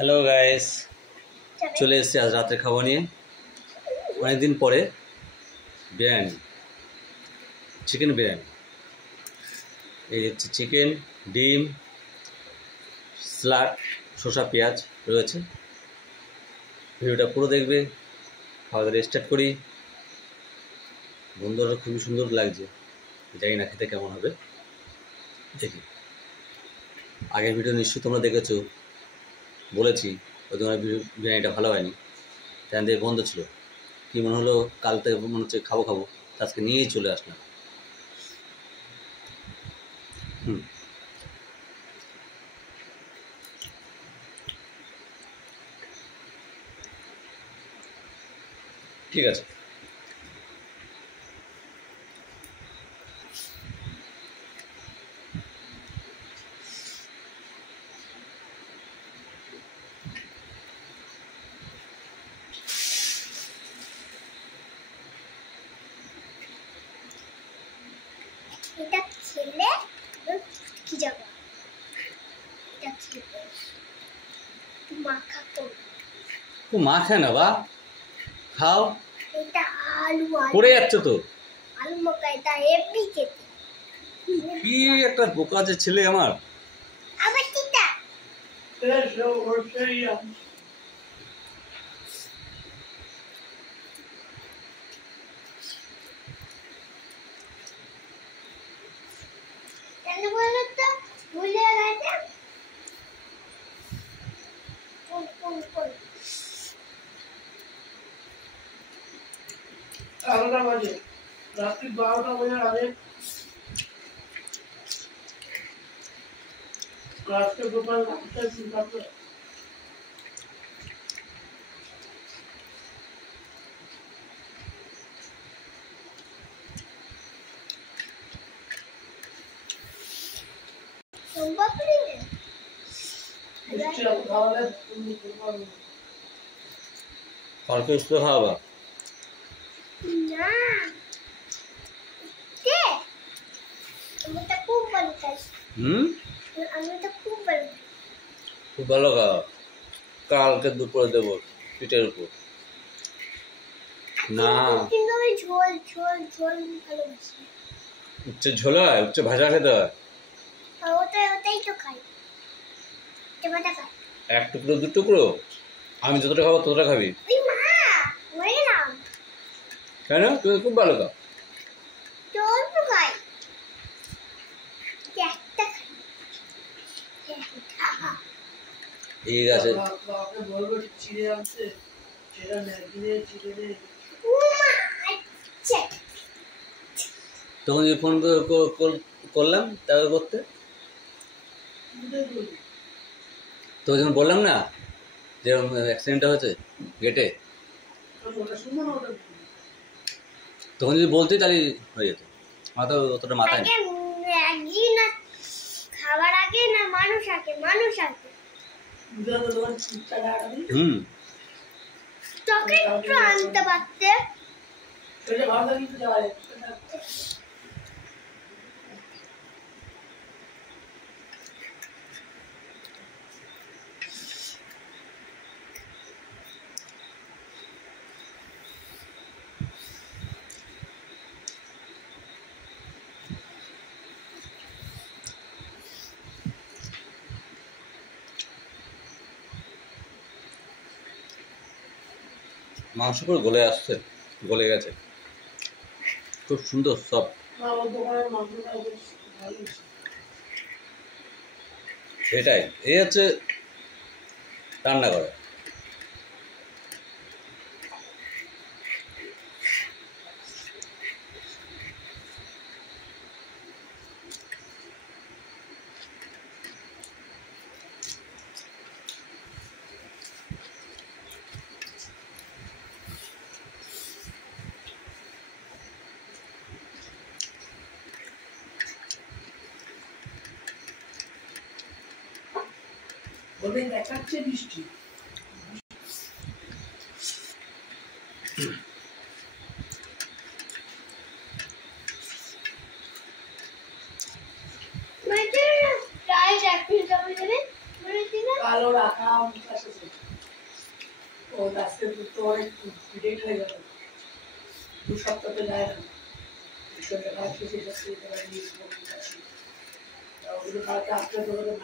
Hello guys, চলে এসেছি আজ রাত্রে খাওয়া নিয়ে। অনেকদিন পরে বিরিয়ানি, চিকেন বিরিয়ানি। এই হচ্ছে চিকেন, ডিম, স্যালাড, শসা, পেঁয়াজ রয়েছে। ভিডিওটা পুরো দেখবে। খাওয়া দাওয়া স্টার্ট করি। বন্ধুরা খুবই সুন্দর লাগছে, জানি না খেতে কেমন হবে, দেখি। আগের ভিডিও নিশ্চয়ই তোমরা দেখেছো, বলেছি ওই তোমার বিরিয়ানিটা ভালো হয়নি, ট্রেন দিয়ে বন্ধ ছিল। কী মনে হলো কাল থেকে মনে হচ্ছে খাবো আজকে নিয়েই চলে আসলাম। ঠিক আছে। এটা খেলে কি যাবে, এটা খেলে মাখা করবে। ও মা খায় না, বা খাও। এটা আলু পড়ে যাচ্ছে তো। আলু মাখা, এটা হেভি খেতে। কি একটা বোকা যে ছেলে আমার। আবার চিতা কেন বলো তো, ভুলে গেছে। কোন 11টা বাজে, রাত্রি 12টা বাজার আগে আজকে গোপাল রাস্তায় থাকবে। সম্পাপড়ি কালকে স্কুলে খাওয়াবা? না, কে আমি তো খুব ভালো খাই। আমি তো খুব ভালো খাই। খুব ভালো খাওয়া। কালকে দুপুরে দেবো পিঠের উপর। না, কিন্তু আমি ঝোল ঝোল ঝোল ভালোবাসি। উচ্ছে ঝোল হয়, উচ্ছে ভাজা খেতে হয়। আর ওটাই তো খাই, টমেটো খাই। এক টুকরো দু টুকরো, আমি যতটা খাবো ততটা খাবি। ওই মা মরে গেলাম। কেন? তুই খুব ভালো খাও। ঝোল তো খাই, একটা খাই। ঠিক আছে। বাবাকে বলবো চিড়ে আনতে, সেটা ম্যাগিনে চিড়ে দে। আচ্ছা, তখন যে ফোন করলাম তাকে করতে, তো যখন বললাম না যে অ্যাক্সিডেন্টটা হয়েছে গেটে, তখন যদি বলতে তাহলে হয়ে যেত। আমার তো অতটা মাথায় নেই। ম্যাগি না খাবার আগে না মানুষ আগে, মানুষ আগে। তোকে একটু আনতে পারতে। মাংস পুরো গলে আসছে, গলে গেছে, খুব সুন্দর সব। এটাই, এই হচ্ছে রান্না করে। বলে দেখাচ্ছে বৃষ্টি। কালো রাখা আম চাষ আছে ও আজকে তো অনেক ডেট হয়ে গেল 2 সপ্তাহ তো যায় না বিষয়টা খারাপ শেষে যাচ্ছে তারা নিয়ে ওগুলো কালকে আসলে তোমাদের